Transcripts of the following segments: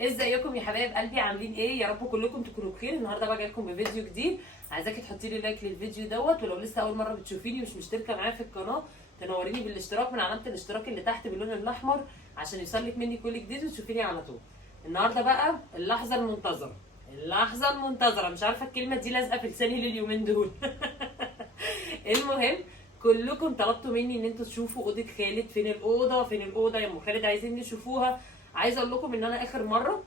ازيكم يا حبايب قلبي؟ عاملين ايه؟ يا رب كلكم تكونوا بخير. النهارده بقى جايلكم بفيديو جديد. عايزاكي تحطي لي لايك للفيديو دوت، ولو لسه اول مره بتشوفيني ومش مشتركه معايا في القناه تنوريني بالاشتراك من علامه الاشتراك اللي تحت باللون الاحمر عشان يوصلك مني كل جديد وتشوفيني على طول. النهارده بقى اللحظه المنتظره، اللحظه المنتظره، مش عارفه الكلمه دي لازقه في لساني لليومين دول. المهم كلكم طلبتوا مني ان انتوا تشوفوا اوضه خالد. فين الاوضه؟ فين الاوضه يا ام خالد؟ عايزين نشوفوها. عايزه اقول لكم ان انا اخر مره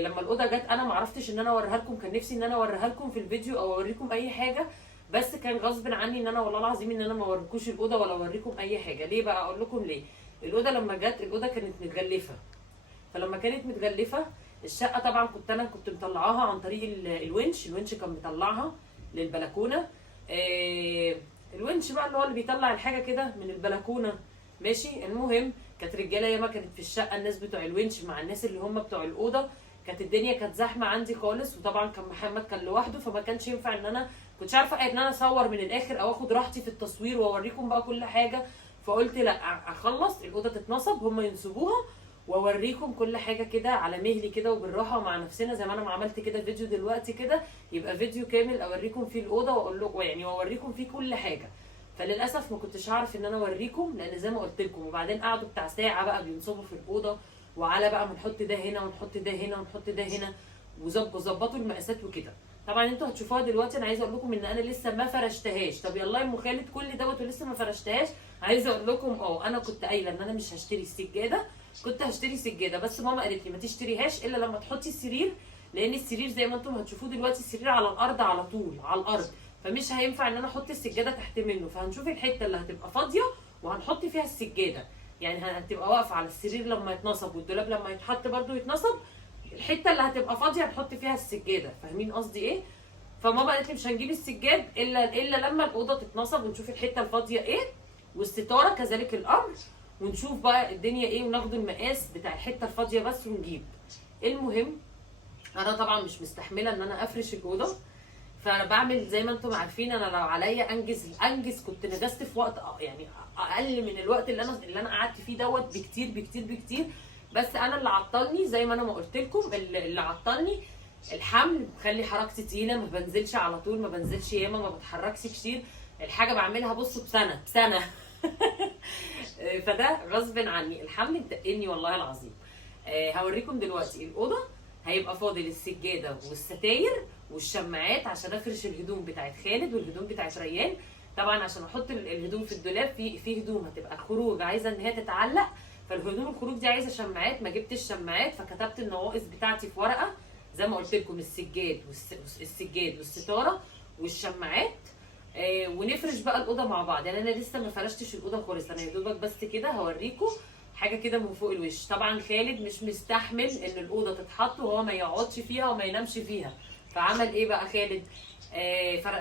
لما الاوضه جت انا ما عرفتش ان انا اوريها لكم. كان نفسي ان انا اوريها لكم في الفيديو او اوريكم اي حاجه، بس كان غصب عني ان انا والله العظيم ان انا ما اوريكوش الاوضه ولا اوريكم اي حاجه. ليه بقى؟ اقول لكم ليه. الاوضه لما جت الاوضه كانت متغلفه، فلما كانت متغلفه الشقه طبعا كنت مطلعاها عن طريق الونش كان مطلعها للبلكونه. الونش بقى اللي هو اللي بيطلع الحاجه كده من البلكونه، ماشي. المهم كانت رجاله ياما كانت في الشقه، الناس بتوع الونش مع الناس اللي هم بتوع الاوضه. كانت الدنيا كانت زحمه عندي خالص، وطبعا كان محمد كان لوحده، فما كانش ينفع ان انا كنتش عارفه ان انا اصور من الاخر او اخد راحتي في التصوير واوريكم بقى كل حاجه. فقلت لا، اخلص الاوضه تتنصب هم ينصبوها واوريكم كل حاجه كده على مهلي كده وبالراحه ومع نفسنا زي ما انا ما عملت كده فيديو دلوقتي كده. يبقى فيديو كامل اوريكم فيه الاوضه واقول لكم يعني واوريكم فيه كل حاجه. فللاسف ما كنتش هعرف ان انا اوريكم لان زي ما قلت لكم. وبعدين قعدوا بتاع ساعه بقى بينصبوا في الاوضه، وعلى بقى بنحط ده هنا ونحط ده هنا ونحط ده هنا، وظبطوا المقاسات وكده. طبعا انتوا هتشوفوها دلوقتي. انا عايزه اقول لكم ان انا لسه ما فرشتهاش. طب يلا يا ام خالد كل دوت ولسه ما فرشتهاش. عايزه اقول لكم انا كنت قايله ان انا مش هشتري السجاده. كنت هشتري سجاده بس ماما قالت لي ما تشتريهاش الا لما تحطي السرير، لان السرير زي ما انتم هتشوفوه دلوقتي السرير على الارض على طول على الارض، فمش هينفع ان انا احط السجاده تحت منه. فهنشوف الحته اللي هتبقى فاضيه وهنحط فيها السجاده، يعني هتبقى واقفه على السرير لما يتنصب والدولاب لما يتحط برده يتنصب. الحته اللي هتبقى فاضيه هنحط فيها السجاده. فاهمين قصدي ايه؟ فماما قالت لي مش هنجيب السجاد الا لما الاوضه تتنصب ونشوف الحته الفاضيه ايه، والستاره كذلك الامر، ونشوف بقى الدنيا ايه وناخد المقاس بتاع الحته الفاضيه بس ونجيب. المهم انا طبعا مش مستحمله ان انا افرش الاوضه، فانا بعمل زي ما انتم عارفين. انا لو عليا انجز كنت نجزت في وقت يعني اقل من الوقت اللي انا قعدت فيه دوت بكتير بكتير بكتير. بس انا اللي عطلني زي ما انا ما قلت لكم، اللي عطلني الحمل. بخلي حركتي تقيله، ما بنزلش على طول، ما بنزلش ياما، ما بتحركش كتير. الحاجه بعملها بصوا بسنه. فده غصب عني، الحمل متقلني والله العظيم. هوريكم دلوقتي الاوضه. هيبقى فاضل السجاده والستاير والشماعات عشان افرش الهدوم بتاعت خالد والهدوم بتاعت ريان. طبعا عشان احط الهدوم في الدولاب، في هدوم هتبقى خروج عايزه ان هي تتعلق، فالهدوم الخروج دي عايزه شماعات. ما جبتش شماعات فكتبت النواقص بتاعتي في ورقه زي ما قلت لكم، السجاد والستاره والشماعات. ونفرش بقى الاوضه مع بعض. يعني انا لسه ما فرشتش الاوضه خالص، انا يا دوبك بس كده هوريكم حاجه كده من فوق الوش. طبعا خالد مش مستحمل ان الاوضه تتحط وهو ما يقعدش فيها وما ينامش فيها، فعمل ايه بقى خالد؟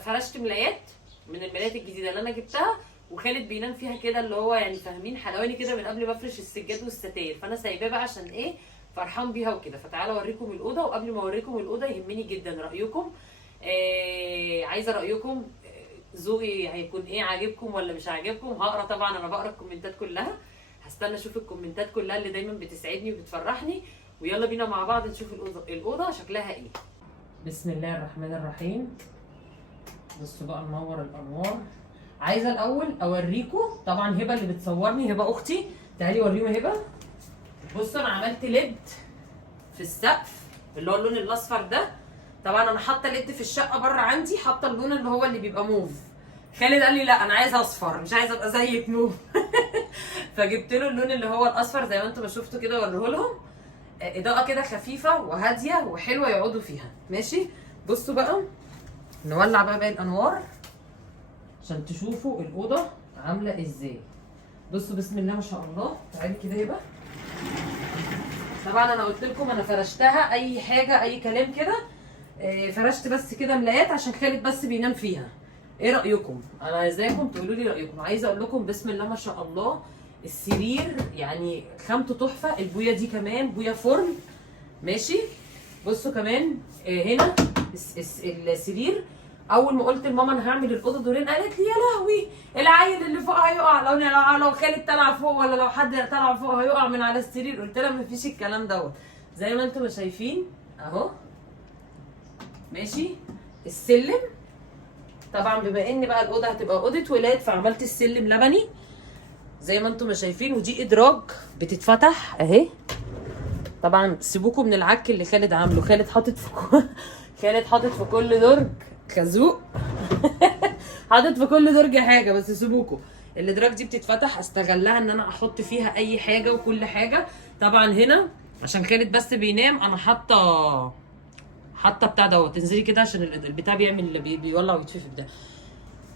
فرشت ملايات من الملايات الجديده اللي انا جبتها، وخالد بينام فيها كده اللي هو يعني فاهمين حلواني كده من قبل ما افرش السجاد والستاير. فانا سايباه بقى عشان ايه؟ فرحان بيها وكده. فتعالوا اوريكم الاوضه، وقبل ما اوريكم الاوضه يهمني جدا رايكم. عايزه رايكم، ذوقي هيكون ايه؟ عاجبكم ولا مش عاجبكم؟ هقرا طبعا، انا بقرا الكومنتات كلها، هستنى اشوف الكومنتات كلها اللي دايما بتسعدني وبتفرحني. ويلا بينا مع بعض نشوف الاوضه شكلها ايه. بسم الله الرحمن الرحيم. بصوا بقى ننور الانوار. عايزه الاول اوريكم طبعا هبه اللي بتصورني، هبه اختي. تعالي وريهم هبه. بصوا انا عملت ليد في السقف اللي هو اللون الاصفر ده. طبعا انا حاطه ليد في الشقه بره عندي، حاطه اللون اللي هو اللي بيبقى موف. خالد قال لي لا انا عايزه اصفر، مش عايزه ابقى زيك موف. فجبت له اللون اللي هو الاصفر زي ما انتم ما شفتوا كده، اوريه لهم. اضاءه كده خفيفه وهاديه وحلوه يقعدوا فيها، ماشي. بصوا بقى نولع بقى باقي الانوار عشان تشوفوا الاوضه عامله ازاي. بصوا بسم الله ما شاء الله. تعالي كده يبقى. طبعا انا قلت لكم انا فرشتها اي حاجه اي كلام كده. فرشت بس كده ملايات عشان خالد بس بينام فيها. ايه رايكم؟ انا عايزاكم تقولوا لي رايكم. عايزه اقول لكم بسم الله ما شاء الله السرير يعني خامته تحفه. البويه دي كمان بويه فرن، ماشي. بصوا كمان هنا السرير. اول ما قلت لماما انا هعمل الاوضه دورين قالت لي يا لهوي العيل اللي فوق هيقع، لو خالد طلع فوق ولا لو حد طلع فوق هيقع من على السرير. قلت لها مفيش الكلام دوت. زي ما انتم شايفين اهو. ماشي. السلم طبعا بما ان بقى الاوضه هتبقى اوضه ولاد فعملت السلم لبني زي ما انتم شايفين، ودي ادراج بتتفتح اهي. طبعا سيبوكم من العك اللي خالد عامله. خالد حاطط خالد حاطط في كل درج خازوق حاطط في كل درج حاجه، بس سيبوكم. الادراج دي بتتفتح استغلها ان انا احط فيها اي حاجه وكل حاجه. طبعا هنا عشان خالد بس بينام انا حاطه بتاع دوت، تنزلي كده عشان البتاع بيعمل بيولع ويتففي ده.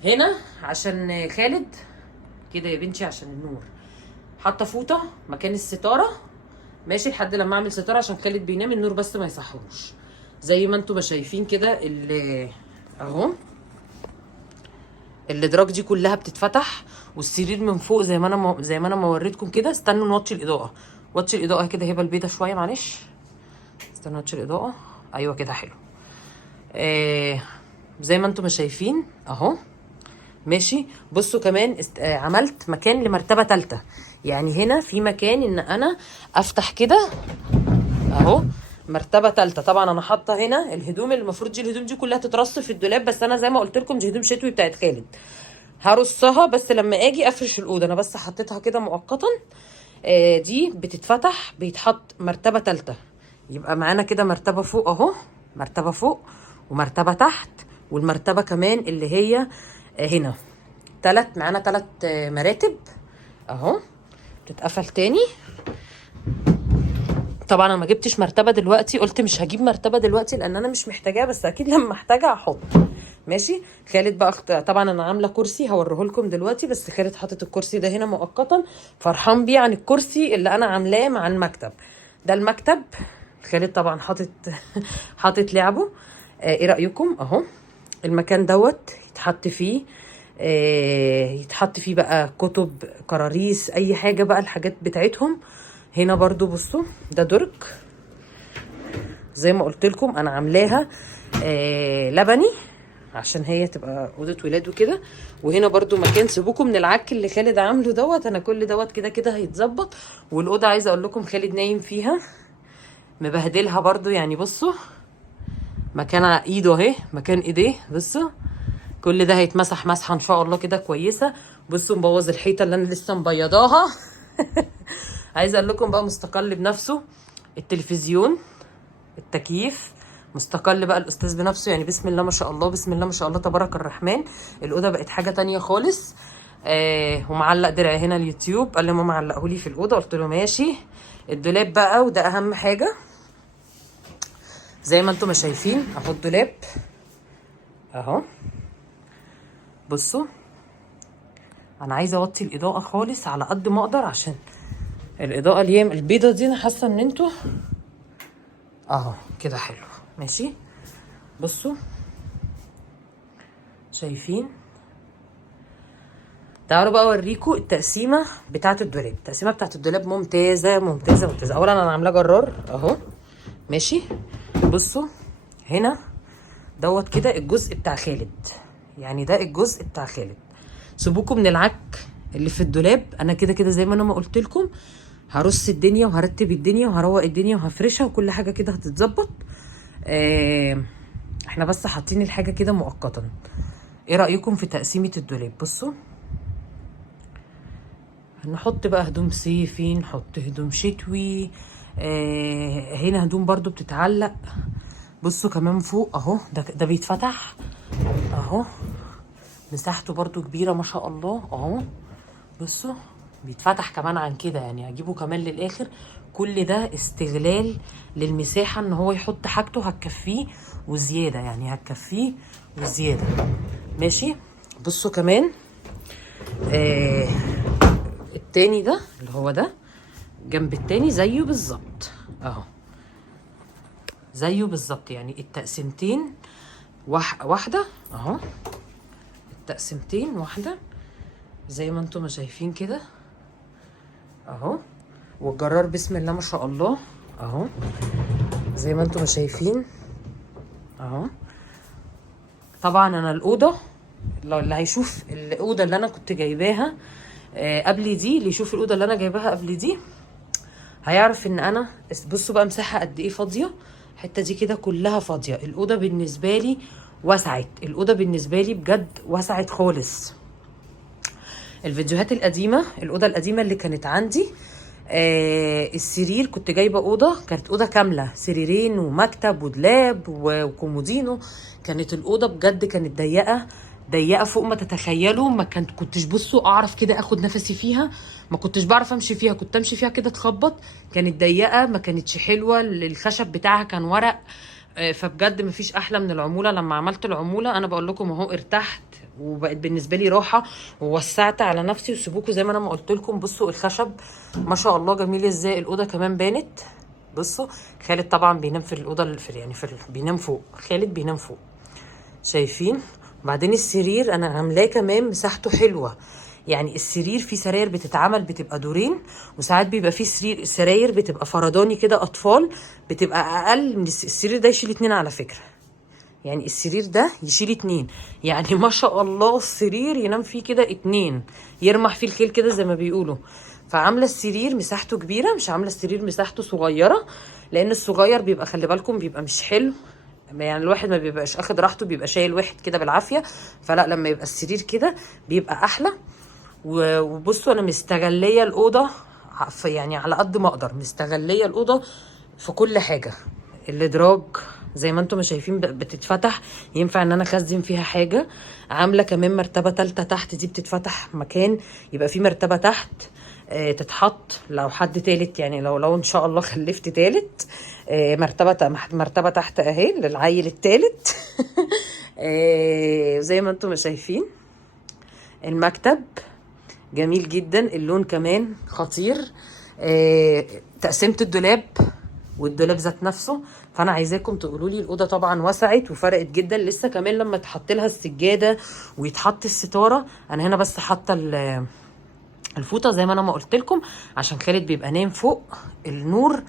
هنا عشان خالد كده يا بنتي عشان النور حاطه فوطه مكان الستاره. ماشي لحد لما اعمل ستاره عشان خالد بينام النور بس ما يصحوش. زي ما انتم شايفين كده اهو. الادراج دي كلها بتتفتح، والسرير من فوق زي ما انا ما وريتكم كده. استنوا نوطي الاضاءه. وطي الاضاءه كده هبه البيضه شويه معلش. استنوا نوطي الاضاءه. ايوه كده حلو. زي ما انتم شايفين اهو. ماشي. بصوا كمان عملت مكان لمرتبه ثالثه، يعني هنا في مكان ان انا افتح كده اهو مرتبه ثالثه. طبعا انا حاطه هنا الهدوم اللي المفروض دي الهدوم دي كلها تترص في الدولاب، بس انا زي ما قلت لكم دي هدوم شتوي بتاعت خالد هرصها بس لما اجي افرش الاوضه. انا بس حطيتها كده مؤقتا. دي بتتفتح بيتحط مرتبه ثالثه، يبقى معانا كده مرتبه فوق اهو، مرتبه فوق ومرتبه تحت، والمرتبه كمان اللي هي هنا معانا 3 مراتب اهو بتتقفل تاني. طبعا انا ما جبتش مرتبه دلوقتي، قلت مش هجيب مرتبه دلوقتي لان انا مش محتاجاها، بس اكيد لما احتاجها هحط. ماشي. خالد بقى طبعا انا عامله كرسي هوريه لكم دلوقتي، بس خالد حاطط الكرسي ده هنا مؤقتا فرحان بيه عن الكرسي اللي انا عاملاه مع المكتب ده. المكتب خالد طبعا حاطط لعبه. ايه رايكم اهو. المكان دوت يتحط فيه بقى كتب كراريس اي حاجه بقى الحاجات بتاعتهم. هنا برضو بصوا ده درج زي ما قلت لكم انا عاملاها لبني عشان هي تبقى اوضه ولاد وكده. وهنا برضو مكان. سيبوكم من العك اللي خالد عامله دوت، انا كل دوت كده كده هيتظبط. والاوضه عايزه اقول لكم خالد نايم فيها مبهدلها برضو، يعني بصوا مكان ايده اهي، مكان ايديه بصوا. كل ده هيتمسح مسحه ان شاء الله كده كويسه. بصوا مبوظ الحيطه اللي انا لسه مبيضاها عايزه اقول لكم بقى مستقل بنفسه. التلفزيون التكييف مستقل بقى الاستاذ بنفسه، يعني بسم الله ما شاء الله بسم الله ما شاء الله تبارك الرحمن. الاوضه بقت حاجه تانية خالص. ومعلق درع هنا اليوتيوب، قال لي ماما علقهولي في الاوضه، قلت له ماشي. الدولاب بقى وده اهم حاجه زي ما انتم ما شايفين اهو. الدولاب اهو بصوا. انا عايزه اوطي الاضاءه خالص على قد ما اقدر عشان الاضاءه البيضه دي انا حاسه ان انتوا اهو كده حلو. ماشي. بصوا شايفين. تعالوا بقى اوريكم التقسيمه بتاعه الدولاب. التقسيمه بتاعه الدولاب ممتازه ممتازه ممتازه. اولا انا عاملاه جرار اهو. ماشي. بصوا هنا دوت كده الجزء بتاع خالد، يعني ده الجزء بتاع خالد. سيبوكم من العك اللي في الدولاب. انا كده كده زي ما انا ما قلت لكم هرص الدنيا وهرتب الدنيا وهروق الدنيا وهفرشها وكل حاجه كده هتتظبط. احنا بس حاطين الحاجه كده مؤقتا. ايه رايكم في تقسيمه الدولاب؟ بصوا هنحط بقى هدوم صيفي، نحط هدوم شتوي. هنا هدوم برضو بتتعلق. بصوا كمان فوق اهو ده بيتفتح اهو. مساحته برضو كبيره ما شاء الله اهو. بصوا بيتفتح كمان عن كده، يعني هجيبه كمان للاخر. كل ده استغلال للمساحه ان هو يحط حاجته هتكفيه وزياده، يعني هتكفيه وزياده. ماشي. بصوا كمان التاني ده اللي هو ده جنب التاني زيه بالظبط اهو، زيه بالظبط. يعني التقسيمتين واحده اهو. التقسيمتين واحده زي ما انتم شايفين كده اهو. والجرار بسم الله ما شاء الله اهو زي ما انتم شايفين اهو. طبعا انا الاوضه اللي هيشوف الاوضه اللي انا كنت جايباها قبل دي، اللي يشوف الاوضه اللي انا جايباها قبل دي هيعرف ان انا بصوا بقى مساحه قد ايه فاضيه. الحته دي كده كلها فاضيه. الاوضه بالنسبه لي وسعت، الاوضه بالنسبه لي بجد وسعت خالص. الفيديوهات القديمه، الاوضه القديمه اللي كانت عندي، السرير كنت جايبه اوضه، كانت اوضه كامله، سريرين ومكتب ودولاب وكومودينو. كانت الاوضه بجد كانت ضيقه، ضيقه فوق ما تتخيلوا. ما كنتش بصوا اعرف كده اخد نفسي فيها، ما كنتش بعرف امشي فيها، كنت امشي فيها كده تخبط. كانت ضيقه، ما كانتش حلوه، الخشب بتاعها كان ورق. فبجد مفيش احلى من العموله. لما عملت العموله انا بقول لكم اهو ارتحت، وبقت بالنسبه لي راحه، ووسعت على نفسي. وسيبوكوا زي ما انا ما قلت لكم، بصوا الخشب ما شاء الله جميل ازاي. الاوضه كمان بانت. بصوا خالد طبعا بينام في الاوضه بينام فوق، خالد بينام فوق، شايفين؟ وبعدين السرير انا عاملاه كمان مساحته حلوه. يعني السرير في سراير بتتعمل بتبقى دورين، وساعات بيبقى في سراير بتبقى فرداني كده اطفال، بتبقى اقل من السرير ده يشيل 2 على فكره. يعني السرير ده يشيل 2، يعني ما شاء الله السرير ينام فيه كده 2، يرمح فيه الخيل كده زي ما بيقولوا. فعامله السرير مساحته كبيره، مش عامله السرير مساحته صغيره، لان الصغير بيبقى خلي بالكم بيبقى مش حلو. يعني الواحد ما بيبقاش اخد راحته، بيبقى شايل واحد كده بالعافيه. فلا لما يبقى السرير كده بيبقى احلى. وبصوا انا مستغليه الاوضه، يعني على قد ما اقدر مستغليه الاوضه في كل حاجه. الادراج زي ما انتم شايفين بتتفتح، ينفع ان انا اخزن فيها حاجه. عامله كمان مرتبه ثالثه تحت، دي بتتفتح مكان يبقى في مرتبه تحت تتحط لو حد تالت، يعني لو ان شاء الله خلفت تالت. مرتبه تحت اهي للعيل التالت. زي ما انتم شايفين. المكتب جميل جدا، اللون كمان خطير. تقسيمه الدولاب والدولاب ذات نفسه. فانا عايزاكم تقولوا لي الاوضه طبعا وسعت وفرقت جدا. لسه كمان لما تحط لها السجاده ويتحط الستاره. انا هنا بس حاطه الفوطه زي ما انا ما قلت لكم، عشان خالد بيبقى نايم فوق، النور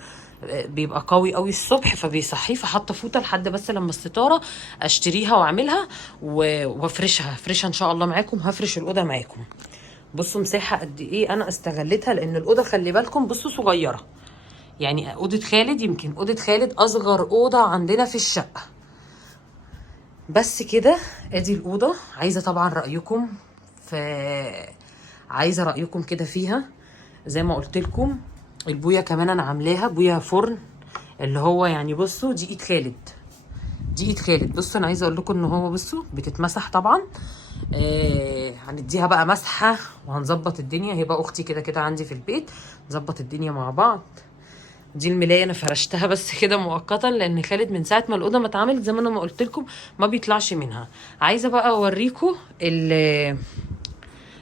بيبقى قوي قوي الصبح فبيصحيه، فحاطه فوطه لحد بس لما الستاره اشتريها واعملها وافرشها ان شاء الله معاكم. هفرش الاوضه معاكم. بصوا مساحه قد ايه انا استغلتها، لان الاوضه خلي بالكم بصوا صغيره. يعني اوضه خالد، يمكن اوضه خالد اصغر اوضه عندنا في الشقه. بس كده ادي الاوضه. عايزه طبعا رايكم عايزه رايكم كده فيها. زي ما قلت لكم البويه كمان انا عاملاها بويه فرن، اللي هو يعني بصوا دي ايد خالد، دي ايد خالد. بصوا انا عايزه اقول لكم ان هو بصوا بتتمسح طبعا. هنديها بقى مسحه وهنظبط الدنيا. هي بقى اختي كده كده عندي في البيت، نظبط الدنيا مع بعض. دي الملايه انا فرشتها بس كده مؤقتا، لان خالد من ساعه ما الاوضه ما اتعملت زي ما انا ما قلت لكم ما بيطلعش منها. عايزه بقى اوريكم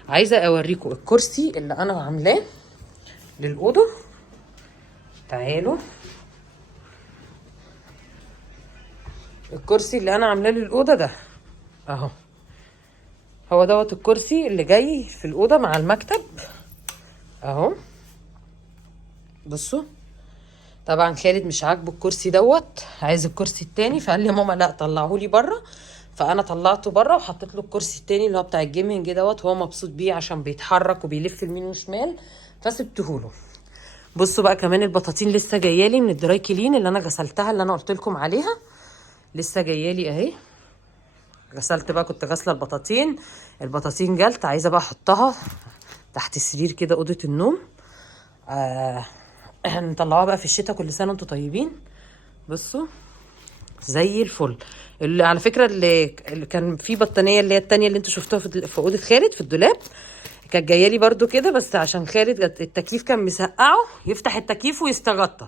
عايزه اوريكم الكرسي اللي انا عاملاه للاوضه. تعالوا، الكرسي اللي انا عاملاه للاوضه ده اهو، هو دوت الكرسي اللي جاي في الاوضه مع المكتب اهو. بصوا طبعا خالد مش عاجبه الكرسي دوت، عايز الكرسي التاني، فقال لي يا ماما لا طلعهولي بره. فانا طلعته بره وحطيت له الكرسي التاني اللي هو بتاع الجيمنج دوت. هو مبسوط بيه عشان بيتحرك وبيلف يمين وشمال، فسبته له. بصوا بقى كمان البطاطين لسه جايه لي من الدراي كلين اللي انا غسلتها، اللي انا قلت لكم عليها، لسه جايه لي اهي. غسلت بقى، كنت غاسله البطاطين جلت. عايزه بقى احطها تحت السرير كده اوضه النوم. نطلعوها بقى في الشتاء. كل سنه وانتم طيبين. بصوا زي الفل. اللي على فكره اللي كان في بطانيه اللي هي التانية اللي انتوا شفتوها في اوضه خالد في الدولاب، كانت جايه لي برده كده، بس عشان خالد التكييف كان مسقعه، يفتح التكييف ويستغطى،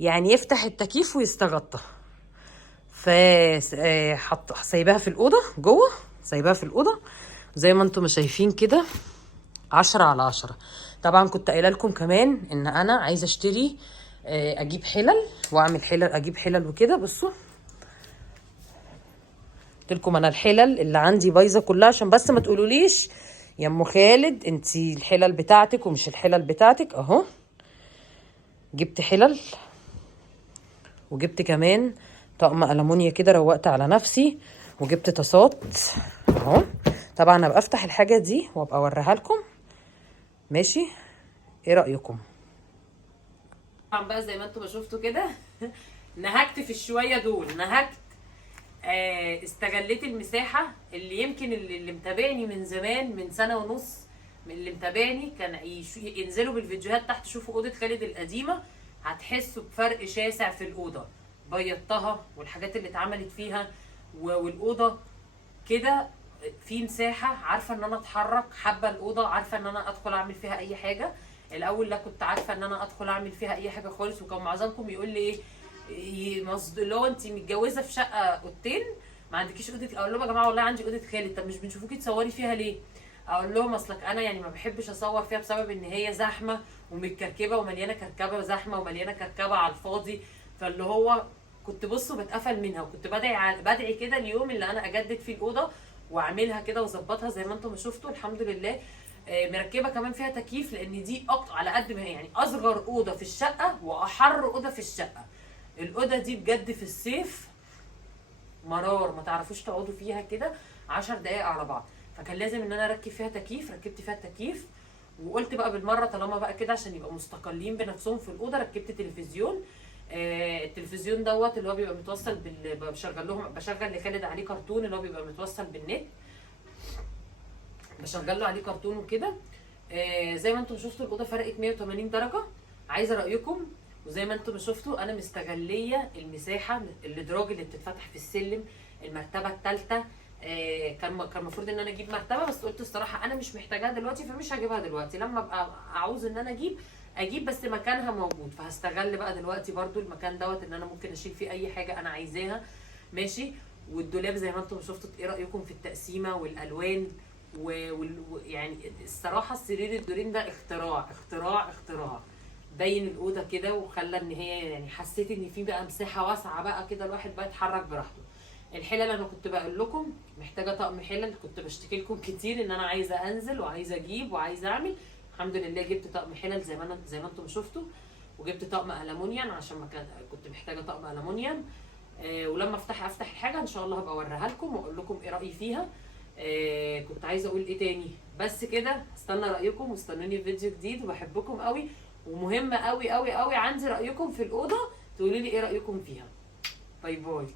يعني يفتح التكييف ويستغطى. ف سايباها في الاوضه جوه، سايباها في الاوضه زي ما انتم شايفين كده 10/10. طبعا كنت قايله لكم كمان ان انا عايزه اشتري اجيب حلل واعمل حلل، اجيب حلل وكده. بصوا قلت لكم انا الحلل اللي عندي بايظه كلها، عشان بس ما تقولوليش يا ام خالد انتي الحلل بتاعتك ومش الحلل بتاعتك. اهو جبت حلل، وجبت كمان طقم ألمونيا كده، روقت على نفسي، وجبت طاسات اهو. طبعا ابقى افتح الحاجه دي وابقى اوريها لكم، ماشي؟ ايه رايكم؟ طبعا بقى زي ما انتم ما شفتوا كده نهكت في الشويه دول، نهكت. استغليت المساحه اللي يمكن اللي متابعني من زمان، من سنه ونص، من اللي متابعني كان ينزلوا بالفيديوهات تحت شوفوا اوضه خالد القديمه، هتحسوا بفرق شاسع في الاوضه. بيضتها والحاجات اللي اتعملت فيها، والاوضه كده في مساحه، عارفه ان انا اتحرك، حابه الاوضه، عارفه ان انا ادخل اعمل فيها اي حاجه. الاول لا كنت عارفه ان انا ادخل اعمل فيها اي حاجه خالص، وكان معظمكم يقول لي ايه اللي هو انت متجوزه في شقه اوضتين ما عندكيش اوضه. اقول لهم يا جماعه والله عندي اوضه خالد، طب مش بنشوفوكي تصوري فيها ليه؟ اقول لهم اصلك انا يعني ما بحبش اصور فيها بسبب ان هي زحمه ومتكركبه ومليانه كركبه، زحمه ومليانه كركبه على الفاضي. فاللي هو كنت بصوا بتقفل منها، وكنت بدعي كده اليوم اللي انا اجدد فيه الاوضه واعملها كده واظبطها زي ما انتم شفتوا. الحمد لله مركبه كمان فيها تكييف، لان دي على قد ما هي يعني اصغر اوضه في الشقه واحر اوضه في الشقه. الاوضه دي بجد في الصيف مرار، ما تعرفوش تقعدوا فيها كده 10 دقايق على بعض، فكان لازم ان انا اركب فيها تكييف. ركبت فيها التكييف، وقلت بقى بالمره طالما بقى كده عشان يبقوا مستقلين بنفسهم في الاوضه، ركبت تلفزيون. التلفزيون دوت اللي هو بيبقى متوصل بشغل لخالد عليه كرتون اللي هو بيبقى متوصل بالنت، بشغل له عليه كرتون وكده. زي ما انتم شفتوا الاوضه فرقت 180 درجه. عايزه رايكم. وزي ما انتم شفتوا انا مستغليه المساحه، الادراج اللي بتتفتح في السلم، المرتبه الثالثه. كان المفروض ان انا اجيب مرتبه، بس قلت الصراحه انا مش محتاجاها دلوقتي فمش هجيبها دلوقتي، لما ابقى اعوز ان انا اجيب بس مكانها موجود. فهستغل بقى دلوقتي برده المكان دوت ان انا ممكن اشيل فيه اي حاجه انا عايزاها. ماشي. والدولاب زي ما انتم شفتوا، ايه رايكم في التقسيمه والالوان؟ ويعني الصراحه السرير الدورين ده اختراع اختراع اختراع. بين الاوضه كده وخلى ان هي يعني حسيت ان في بقى مساحه واسعه بقى كده الواحد بقى يتحرك براحته. الحلل انا كنت بقول لكم محتاجه طقم حلل، كنت بشتكي لكم كتير ان انا عايزه انزل وعايزه اجيب وعايزه اعمل. الحمد لله جبت طقم حلل زي ما انتم شفتوا، وجبت طقم المونيوم عشان ما كنت محتاجه طقم المونيوم. ولما افتح الحاجه ان شاء الله هبقى اوريها لكم واقول لكم ايه رايي فيها. كنت عايزه اقول ايه تاني؟ بس كده. استنى رايكم واستنوني في فيديو جديد، وبحبكم قوي، ومهمه قوي قوي قوي عندي رايكم في الاوضه، تقولوا لي ايه رايكم فيها. باي باي.